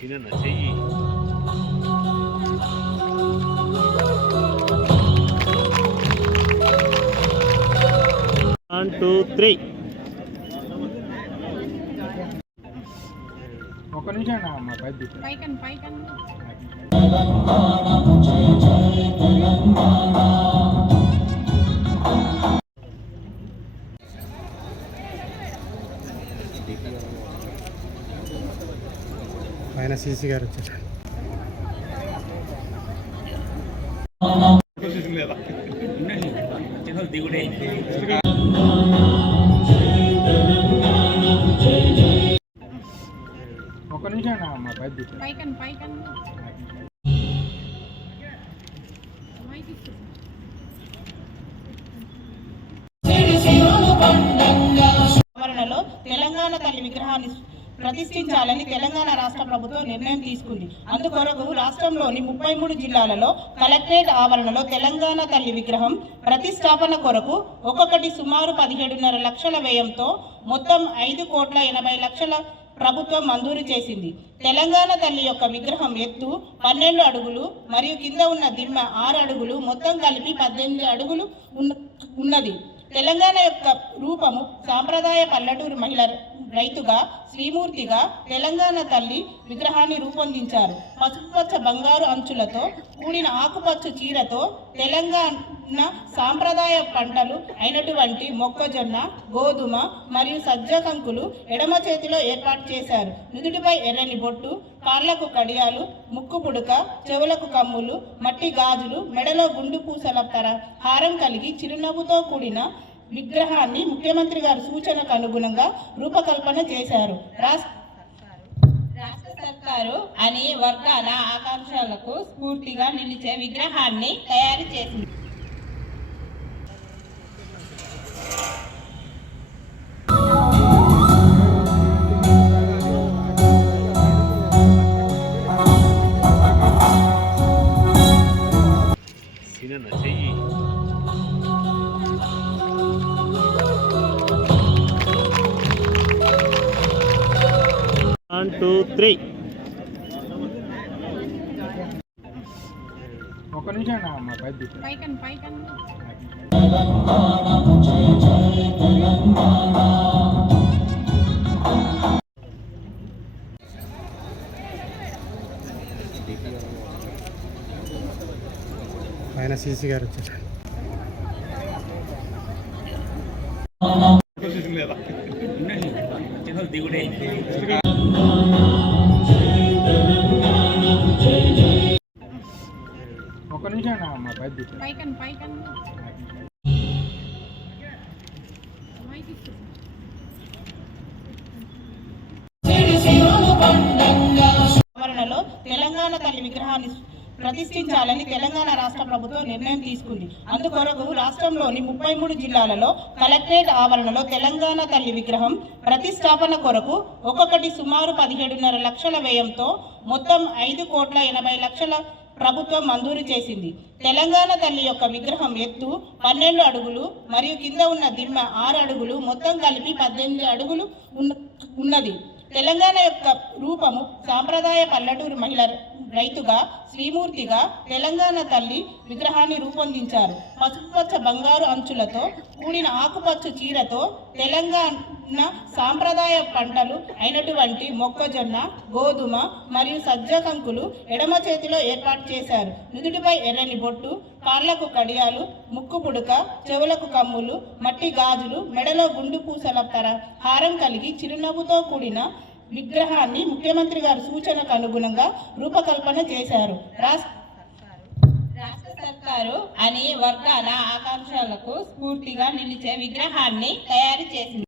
తినన్నా చెయ్యి. 1 2 3 ఒక నిమిషం అమ్మా పైకన్ ఆయన సీసీ గారు వచ్చారు. దిగుడే ఒక నిమిషం అమ్మా పైకన్ ఆవరణలో తెలంగాణ తల్లి విగ్రహాన్ని ప్రతిష్ఠించాలని తెలంగాణ రాష్ట్ర ప్రభుత్వం నిర్ణయం తీసుకుంది. అందుకొరకు రాష్ట్రంలోని 33 జిల్లాలలో కలెక్టరేట్ ఆవరణలో తెలంగాణ తల్లి విగ్రహం ప్రతిష్టాపన కొరకు ఒక్కొక్కటి సుమారు 17.5 లక్షల వ్యయంతో మొత్తం 5,80,00,000 ప్రభుత్వం మంజూరు చేసింది. తెలంగాణ తల్లి యొక్క విగ్రహం ఎత్తు 12 అడుగులు మరియు కింద ఉన్న దిమ్మ 6 అడుగులు, మొత్తం కలిపి 18 అడుగులు ఉన్నది. తెలంగాణ యొక్క రూపము సాంప్రదాయ పల్లెటూరు మహిళ రైతుగా శ్రీమూర్తిగా తెలంగాణ తల్లి విగ్రహాన్ని రూపొందించారు. పసుపుపచ్చ బంగారు అంచులతో కూడిన ఆకుపచ్చ చీరతో తెలంగాణ సాంప్రదాయ పంటలు అయినటువంటి మొక్కజొన్న, గోధుమ మరియు సజ్జ కంకులు ఎడమ చేతిలో ఏర్పాటు చేశారు. నుదుటిపై ఎర్రని బొట్టు, కాళ్లకు కడియాలు, ముక్కు పుడక, చెవులకు కమ్ములు, మట్టి గాజులు, మెడలో గుండు పూసల హారం కలిగి చిరునవ్వుతో కూడిన విగ్రహాన్ని ముఖ్యమంత్రి గారి సూచనకు అనుగుణంగా రూపకల్పన చేశారు. రాష్ట్ర సర్కారు అనే వర్గాల ఆకాంక్షలకు స్ఫూర్తిగా నిలిచే విగ్రహాన్ని తయారు చేసింది. తినన్నా చెయ్యి. 1 2 3 ఒక నిమిషం అమ్మా పైకన్ ఆయన సీసీ గారు వచ్చారు. దిగుడే ఒక నిమిషం అమ్మా పైకన్ ఆవరణలో తెలంగాణ తల్లి విగ్రహాన్ని ప్రతిష్ఠించాలని తెలంగాణ రాష్ట్ర ప్రభుత్వం నిర్ణయం తీసుకుంది. అందుకొరకు రాష్ట్రంలోని 33 జిల్లాలలో కలెక్టరేట్ ఆవరణలో తెలంగాణ తల్లి విగ్రహం ప్రతిష్టాపన కొరకు ఒక్కొక్కటి సుమారు 17.5 లక్షల వ్యయంతో మొత్తం 5,80,00,000 ప్రభుత్వం మంజూరు చేసింది. తెలంగాణ తల్లి యొక్క విగ్రహం ఎత్తు 12 అడుగులు మరియు కింద ఉన్న దిమ్మ 6 అడుగులు, మొత్తం కలిపి 18 అడుగులు ఉన్నది. తెలంగాణ యొక్క రూపము సాంప్రదాయ పల్లెటూరు మహిళ రైతుగా శ్రీమూర్తిగా తెలంగాణ తల్లి విగ్రహాన్ని రూపొందించారు. పసుపుపచ్చ బంగారు అంచులతో కూడిన ఆకుపచ్చ చీరతో తెలంగాణ సాంప్రదాయ పంటలు అయినటువంటి మొక్కజొన్న, గోధుమ మరియు సజ్జ కంకులు ఎడమ చేతిలో ఏర్పాటు చేశారు. నుదుటిపై ఎర్రని బొట్టు, కాళ్లకు కడియాలు, ముక్కు పుడక, చెవులకు కమ్ములు, మట్టి గాజులు, మెడలో గుండు పూసల హారం కలిగి చిరునవ్వుతో కూడిన విగ్రహాన్ని ముఖ్యమంత్రి గారి సూచనకు అనుగుణంగా రూపకల్పన చేశారు. రాష్ట్ర సర్కారు అనే వర్గాల ఆకాంక్షలకు స్ఫూర్తిగా నిలిచే విగ్రహాన్ని తయారు చేసింది.